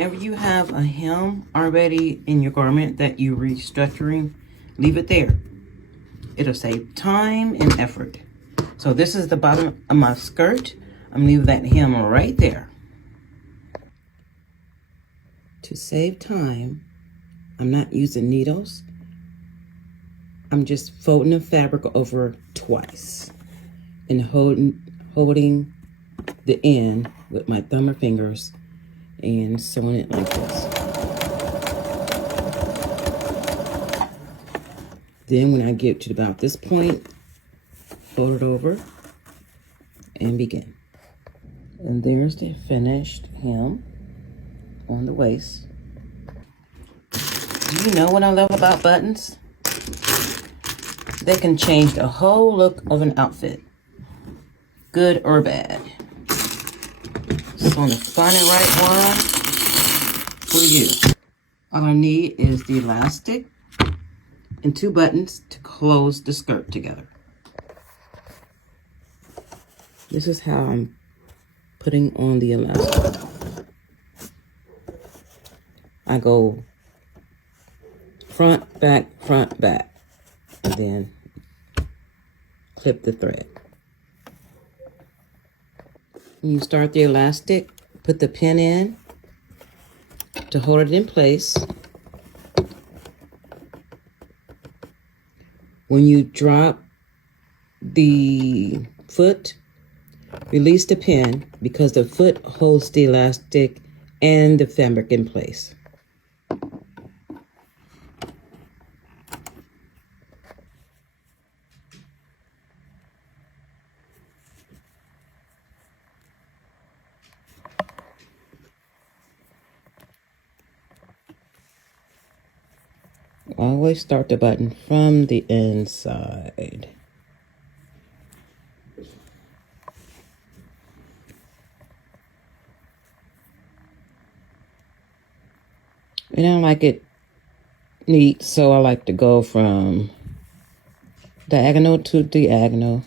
whenever you have a hem already in your garment that you're restructuring, leave it there. It'll save time and effort. So this is the bottom of my skirt. I'm leaving that hem right there. To save time, I'm not using needles. I'm just folding the fabric over twice and holding the end with my thumb or fingers and sewing it like this. Then when I get to about this point, fold it over and begin. And there's the finished hem on the waist. You know what I love about buttons? They can change the whole look of an outfit, good or bad. So I'm gonna find the right one for you. All I need is the elastic and 2 buttons to close the skirt together. This is how I'm putting on the elastic. I go front, back, and then clip the thread. When you start the elastic, put the pin in to hold it in place. When you drop the foot, release the pin because the foot holds the elastic and the fabric in place. Always start the button from the inside. And I like it neat, so I like to go from diagonal to diagonal,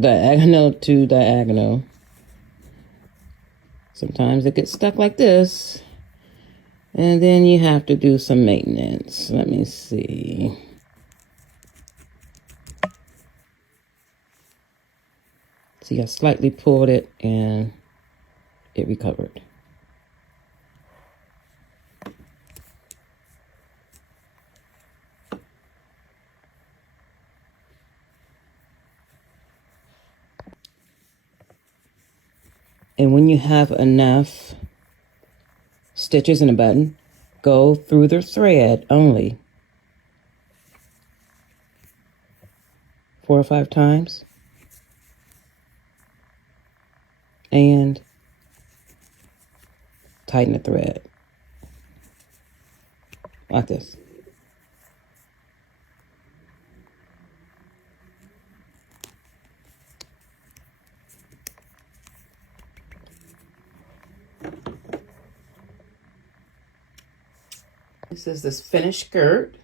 diagonal to diagonal. Sometimes it gets stuck like this. And then you have to do some maintenance. Let me see. See, I slightly pulled it and it recovered. And when you have enough stitches in a button, go through the thread only 4 or 5 times and tighten the thread like this. This is this finished skirt.